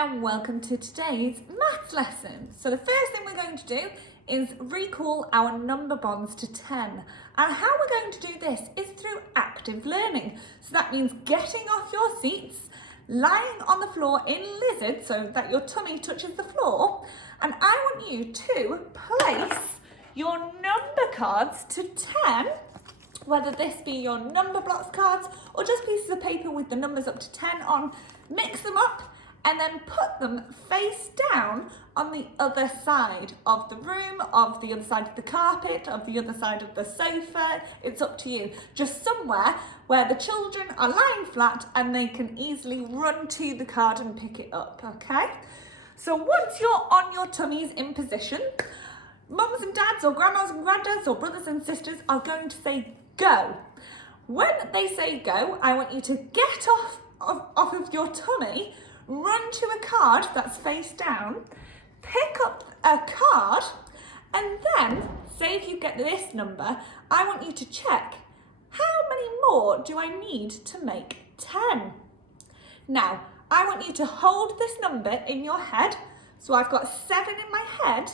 and welcome to today's maths lesson. So the first thing we're going to do is recall our number bonds to 10. And how we're going to do this is through active learning. So that means getting off your seats, lying on the floor in lizard so that your tummy touches the floor. And I want you to place your number cards to 10, whether this be your number blocks cards or just pieces of paper with the numbers up to 10 on, mix them up and then put them face down on the other side of the room, of the other side of the carpet, of the other side of the sofa. It's up to you. Just somewhere where the children are lying flat and they can easily run to the card and pick it up, okay? So once you're on your tummies in position, mums and dads or grandmas and granddads or brothers and sisters are going to say go. When they say go, I want you to get off of your tummy, run to a card that's face down, pick up a card, and then, say if you get this number, I want you to check how many more do I need to make 10. Now, I want you to hold this number in your head. So I've got 7 in my head,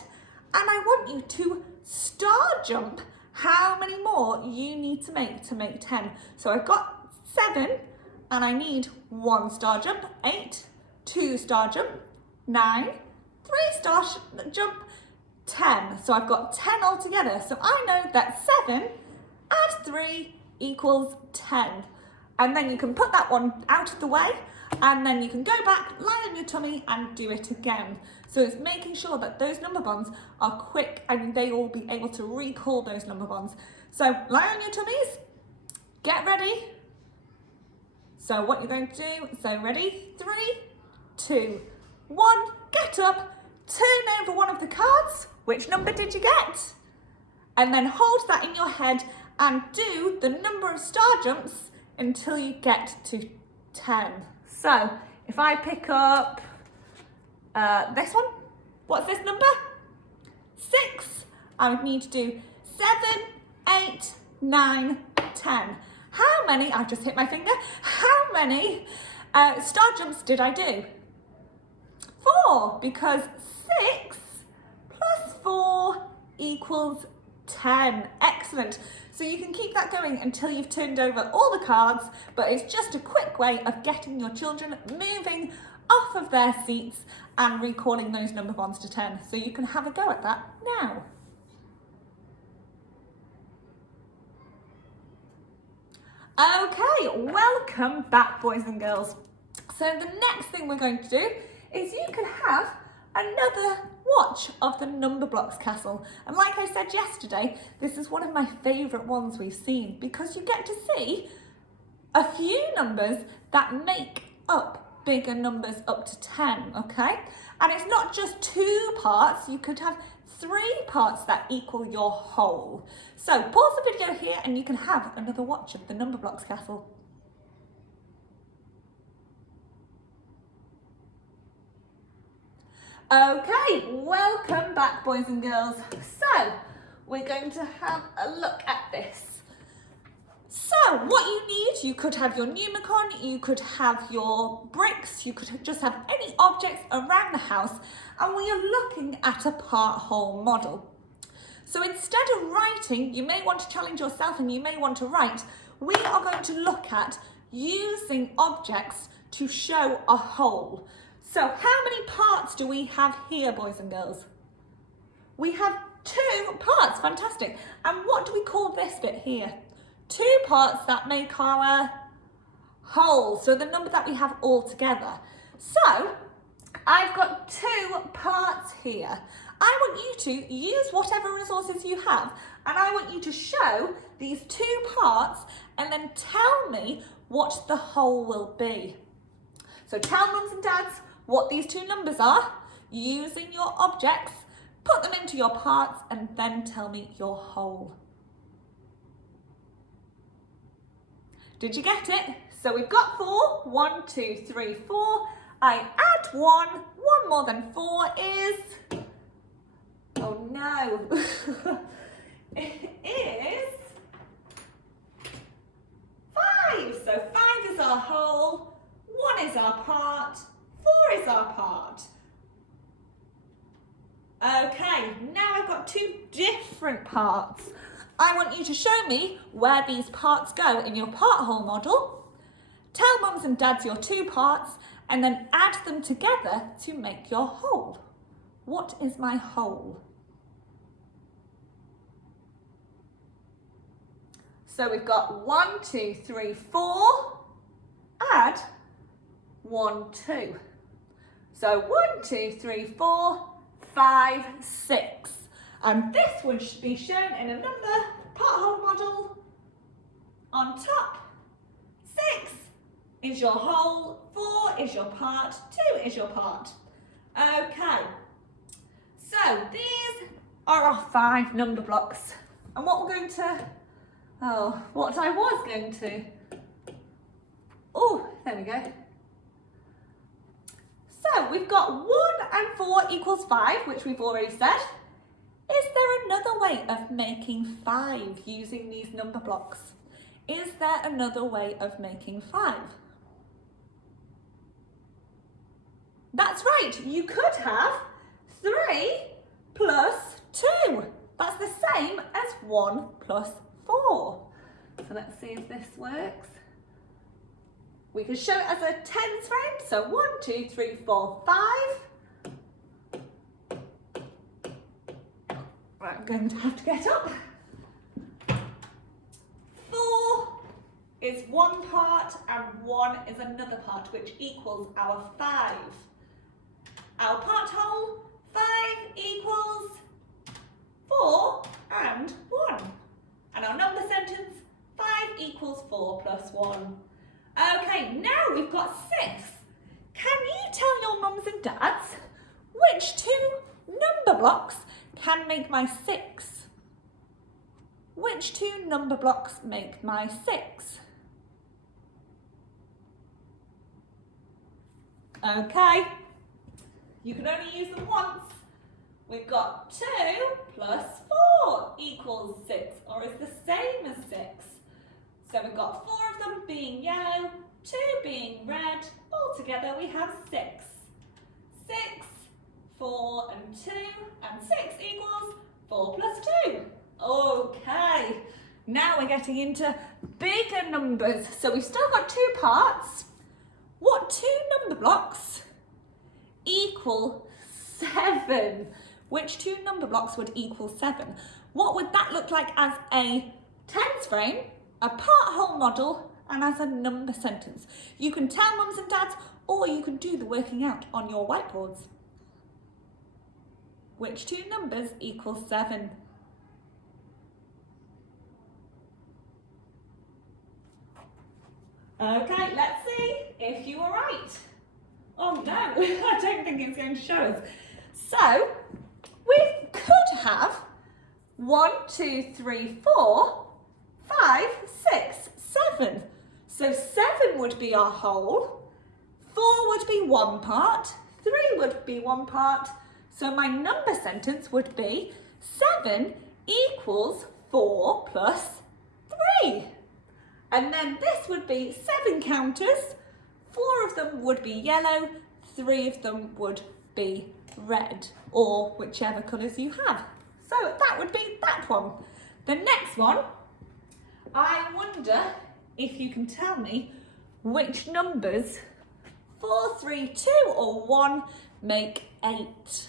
and I want you to star jump how many more you need to make 10. So I've got 7, and I need 1 star jump, 8, 2 star jump, 9, 3 star jump, 10. So I've got 10 altogether. So I know that 7 add 3 equals 10. And then you can put that one out of the way, and then you can go back, lie on your tummy and do it again. So it's making sure that those number bonds are quick and they will be able to recall those number bonds. So lie on your tummies, get ready. So what you're going to do, so ready, 3, 2, 1, get up, turn over one of the cards. Which number did you get? And then hold that in your head and do the number of star jumps until you get to 10. So if I pick up this one, what's this number? 6. I would need to do 7, 8, 9, 10. How many, I just hit my finger, how many star jumps did I do? 4, because 6 plus 4 equals 10. Excellent. So you can keep that going until you've turned over all the cards, but it's just a quick way of getting your children moving off of their seats and recalling those number bonds to 10. So you can have a go at that now. Okay, welcome back, boys and girls. So the next thing we're going to do is you can have another watch of the number blocks castle. And like I said yesterday, this is one of my favourite ones we've seen because you get to see a few numbers that make up bigger numbers up to 10, okay? And it's not just 2 parts, you could have 3 parts that equal your whole. So pause the video here and you can have another watch of the number blocks castle. Okay, welcome back, boys and girls. So we're going to have a look at this. So what you need, you could have your Numicon, you could have your bricks, you could just have any objects around the house, and we are looking at a PartWhole model. So instead of writing, you may want to challenge yourself and you may want to write, we are going to look at using objects to show a whole. So how many parts do we have here, boys and girls? We have 2 parts, fantastic. And what do we call this bit here? 2 parts that make our whole, so the number that we have all together. So I've got 2 parts here. I want you to use whatever resources you have, and I want you to show these 2 parts and then tell me what the whole will be. So tell mums and dads what these 2 numbers are, using your objects, put them into your parts, and then tell me your whole. Did you get it? So we've got 4, 1, 2, 3, 4. I add 1, 1 more than 4 is, oh no, it is 5. So 5 is our whole, 1 is our part, 4 is is our part. Okay, now I've got two different parts. I want you to show me where these parts go in your PartWhole model. Tell mums and dads your two parts and then add them together to make your whole. What is my whole? So we've got 1, 2, 3, 4, add 1, 2. So 1, 2, 3, 4, 5, 6. And this would be shown in a number PartWhole model. On top, 6 is your whole, 4 is your part, 2 is your part. Okay, so these are our 5 number blocks. And what we're going to, what I was going to, there we go. So we've got 1 and 4 equals 5, which we've already said. Is there another way of making 5 using these number blocks? Is there another way of making 5? That's right, you could have 3 plus 2. That's the same as 1 plus 4. So let's see if this works. We can show it as a tens frame, so 1, 2, 3, 4, 5. Right, I'm going to have to get up. 4 is one part and 1 is another part, which equals our 5. Our PartWhole, 5 equals 4 and 1. And our number sentence, 5 equals 4 plus 1. Okay, now we've got 6. Can you tell your mums and dads which 2 number blocks can make my 6? Which 2 number blocks make my 6? Okay, you can only use them once. We've got 2 plus 4 equals 6, or is the same as 6. So we've got 4 of them being yellow, 2 being red. Altogether we have 6. 6, 4 and 2, and 6 equals 4 plus 2. Okay, now we're getting into bigger numbers. So we've still got 2 parts. What 2 number blocks equal 7? Which 2 number blocks would equal 7? What would that look like as a tens frame, a PartWhole model, and as a number sentence? You can tell mums and dads, or you can do the working out on your whiteboards. Which 2 numbers equal 7? Okay, let's see if you were right. Oh no, I don't think it's going to show us. So, we could have 1, 2, 3, 4, 5, 6, 7. So 7 would be our whole, 4 would be one part, 3 would be one part. So my number sentence would be 7 equals 4 plus 3. And then this would be 7 counters, 4 of them would be yellow, 3 of them would be red, or whichever colours you have. So that would be that one. The next one, I wonder if you can tell me which numbers 4, 3, 2 or 1 make 8.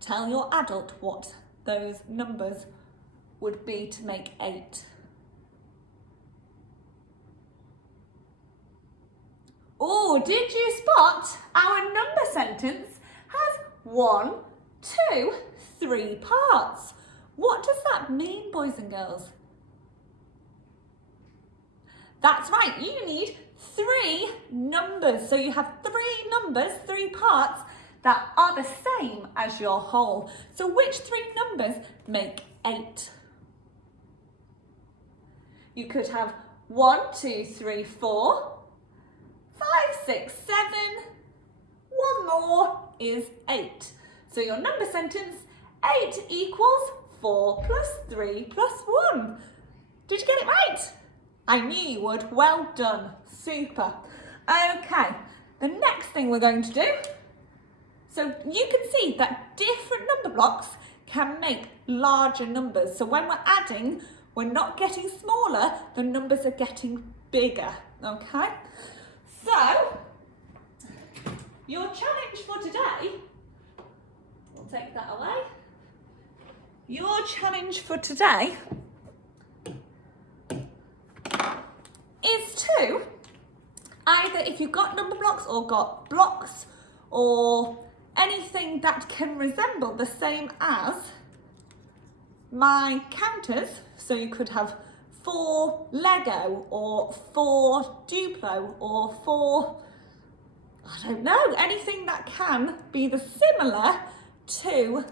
Tell your adult what those numbers would be to make 8. Oh, did you spot our number sentence has 1, 2, 3 parts? What does that mean, boys and girls? That's right, you need 3 numbers. So you have 3 numbers, 3 parts that are the same as your whole. So which 3 numbers make 8? You could have 1, 2, 3, 4, 5, 6, 7, one more is 8. So your number sentence, 8 equals 4 plus 3 plus 1. Did you get it right? I knew you would. Well done. Super. Okay, the next thing we're going to do So you can see that different number blocks can make larger numbers. So when we're adding, we're not getting smaller, the numbers are getting bigger, okay? So, your challenge for today, we'll take that away. Your challenge for today is to either, if you've got number blocks or got blocks or anything that can resemble the same as my counters, so you could have 4 Lego or 4 Duplo or 4, I don't know, anything that can be the similar to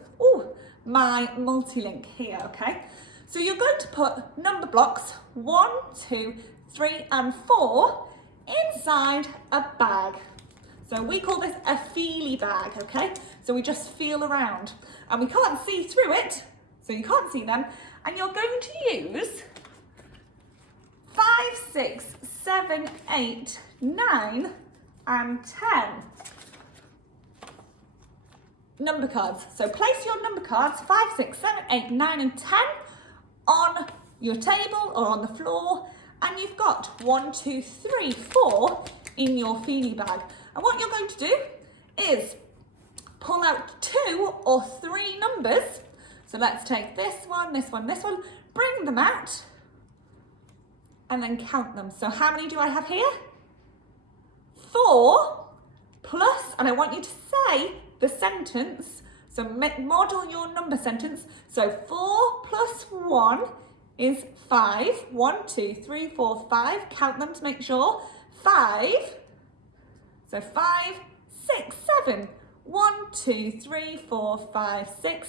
my multi-link here, okay? So you're going to put number blocks 1, 2, 3 and 4 inside a bag. So we call this a feely bag, okay? So we just feel around and we can't see through it, so you can't see them, and you're going to use 5, 6, 7, 8, 9 and 10 number cards. So place your number cards 5, 6, 7, 8, 9 and 10 on your table or on the floor, and you've got 1, 2, 3, 4 in your feely bag. And what you're going to do is pull out 2 or 3 numbers. So let's take this one, this one, this one, bring them out and then count them. So how many do I have here? 4 plus, and I want you to say the sentence. So model your number sentence. So 4 plus 1 is 5. 1, 2, 3, 4, 5. Count them to make sure. 5. So 5, 6, 7. 1, 2, 3, 4, 5, 6,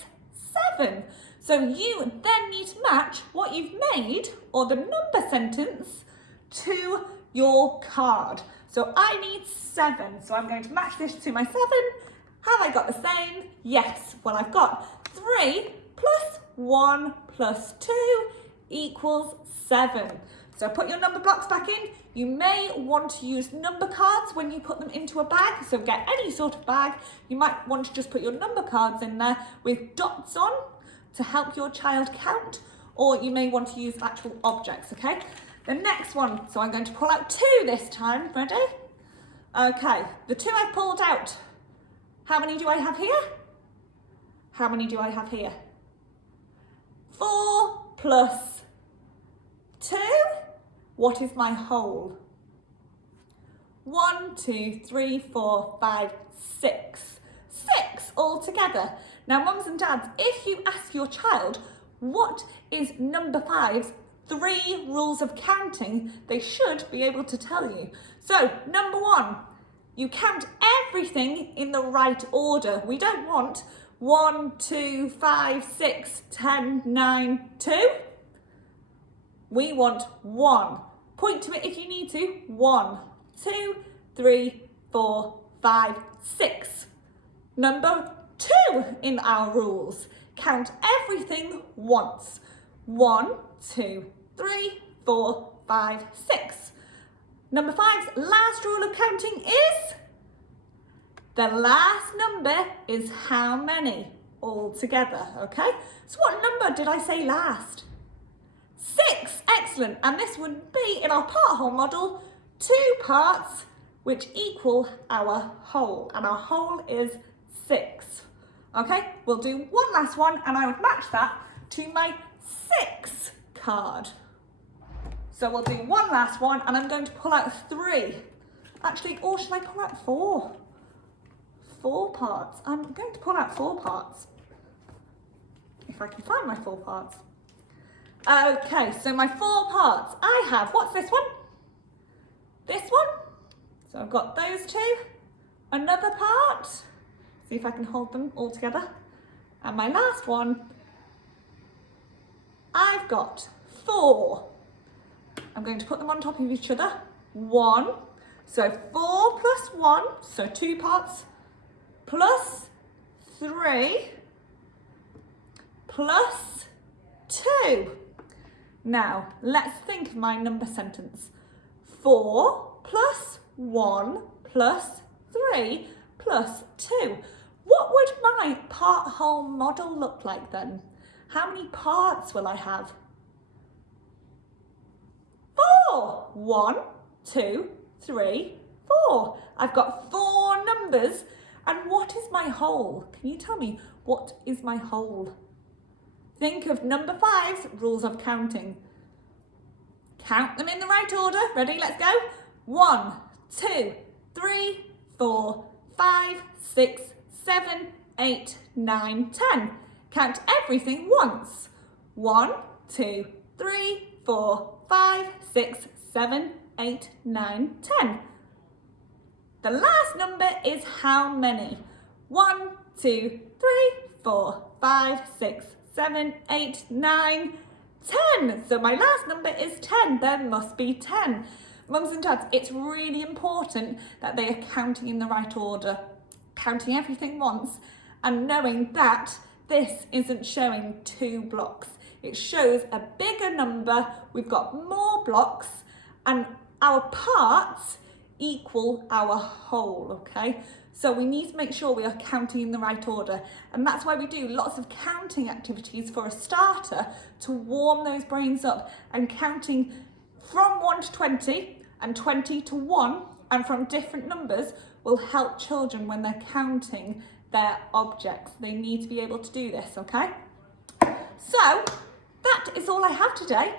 7. So you then need to match what you've made or the number sentence to your card. So I need 7. So I'm going to match this to my 7. Have I got the same? Yes. Well, I've got 3 plus 1 plus 2 equals 7. So put your number blocks back in. You may want to use number cards when you put them into a bag. So get any sort of bag. You might want to just put your number cards in there with dots on to help your child count, or you may want to use actual objects, okay? The next one, so I'm going to pull out 2 this time. Ready? Okay, the 2 I've pulled out. How many do I have here? How many do I have here? 4 plus 2. What is my whole? 1, 2, 3, 4, 5, 6. 6 altogether. Now, mums and dads, if you ask your child what is number 5's 3 rules of counting, they should be able to tell you. So, number 1, you count everything in the right order. We don't want 1, 2, 5, 6, 10, 9, 2. We want 1. Point to it if you need to. 1, 2, 3, 4, 5, 6. Number 2 in our rules. Count everything once. 1, 2, 3, 4, 5, 6. Number 5's last rule of counting is the last number is how many altogether, okay? So what number did I say last? 6, excellent. And this would be, in our PartWhole model, 2 parts which equal our whole, and our whole is 6. Okay, we'll do one last one and I would match that to my 6 card. So we'll do one last one and I'm going to pull out 3. Actually, or should I pull out 4? 4 parts. I'm going to pull out 4 parts. If I can find my 4 parts. Okay, so my 4 parts. I have, what's this one? This one. So I've got those 2. Another part. See if I can hold them all together. And my last one, I've got 4. I'm going to put them on top of each other. 1. So 4 plus 1, so 2 parts, plus 3, plus 2. Now, let's think of my number sentence. 4 plus 1 plus 3 plus 2. What would my part-whole model look like then? How many parts will I have? 4. 1, 2, 3, 4. I've got 4 numbers. And what is my whole? Can you tell me what is my whole? Think of number 5's rules of counting. Count them in the right order. Ready? Let's go. 1, 2, 3, 4, 5, 6, 7, 8, 9, 10. Count everything once. 1, 2, 3, 4, 5, 6, 7, 8, 9, 10. The last number is how many? 1, 2, 3, 4, 5, 6, 7, 8, 9, 10. So my last number is 10. There must be 10. Mums and dads, it's really important that they are counting in the right order, counting everything once and knowing that this isn't showing 2 blocks. It shows a bigger number. We've got more blocks and our parts equal our whole, okay? So we need to make sure we are counting in the right order. And that's why we do lots of counting activities for a starter to warm those brains up, and counting from 1 to 20 and 20 to 1 and from different numbers will help children when they're counting their objects. They need to be able to do this, okay? So that is all I have today.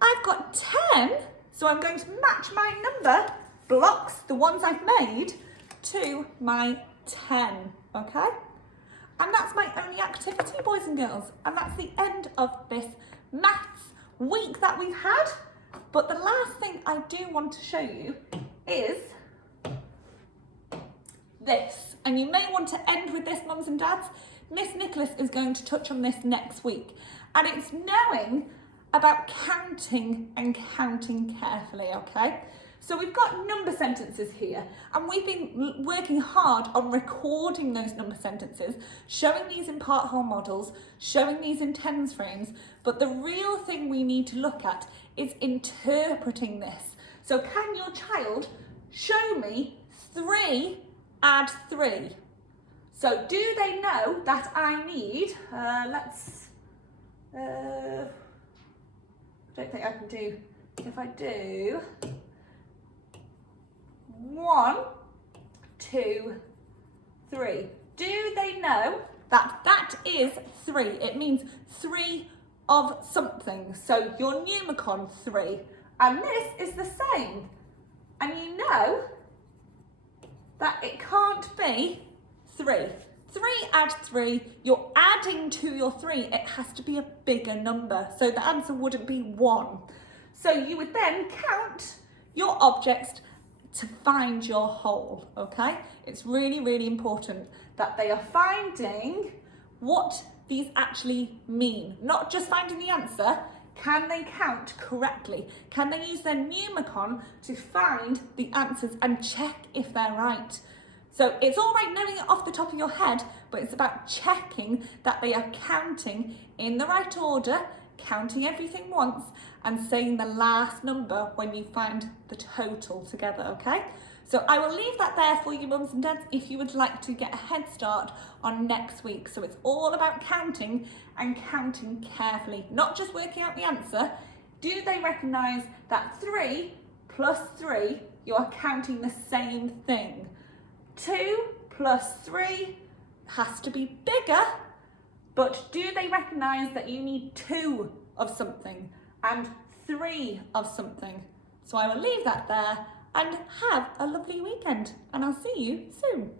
I've got 10, so I'm going to match my number blocks, the ones I've made, to my 10, okay? And that's my only activity, boys and girls. And that's the end of this maths week that we've had. But the last thing I do want to show you is this. And you may want to end with this, mums and dads. Miss Nicholas is going to touch on this next week. And it's knowing about counting and counting carefully, okay? So we've got number sentences here, and we've been working hard on recording those number sentences, showing these in part-whole models, showing these in tens frames, but the real thing we need to look at is interpreting this. So can your child show me 3 add 3? So do they know that I need, I don't think I can do, if I do 1, 2, 3. Do they know that that is 3? It means 3 of something. So your numicon 3, and this is the same. And you know that it can't be 3. 3 add 3, you're adding to your 3, it has to be a bigger number. So the answer wouldn't be 1. So you would then count your objects to find your whole, okay? It's really, really important that they are finding what these actually mean. Not just finding the answer, can they count correctly? Can they use their numicon to find the answers and check if they're right? So it's all right knowing it off the top of your head, but it's about checking that they are counting in the right order, counting everything once, and saying the last number when you find the total together, okay? So I will leave that there for you, mums and dads, if you would like to get a head start on next week. So it's all about counting and counting carefully, not just working out the answer. Do they recognise that 3 plus 3, you're counting the same thing? 2 plus 3 has to be bigger, but do they recognise that you need 2 of something and 3 of something? So I will leave that there, and have a lovely weekend, and I'll see you soon.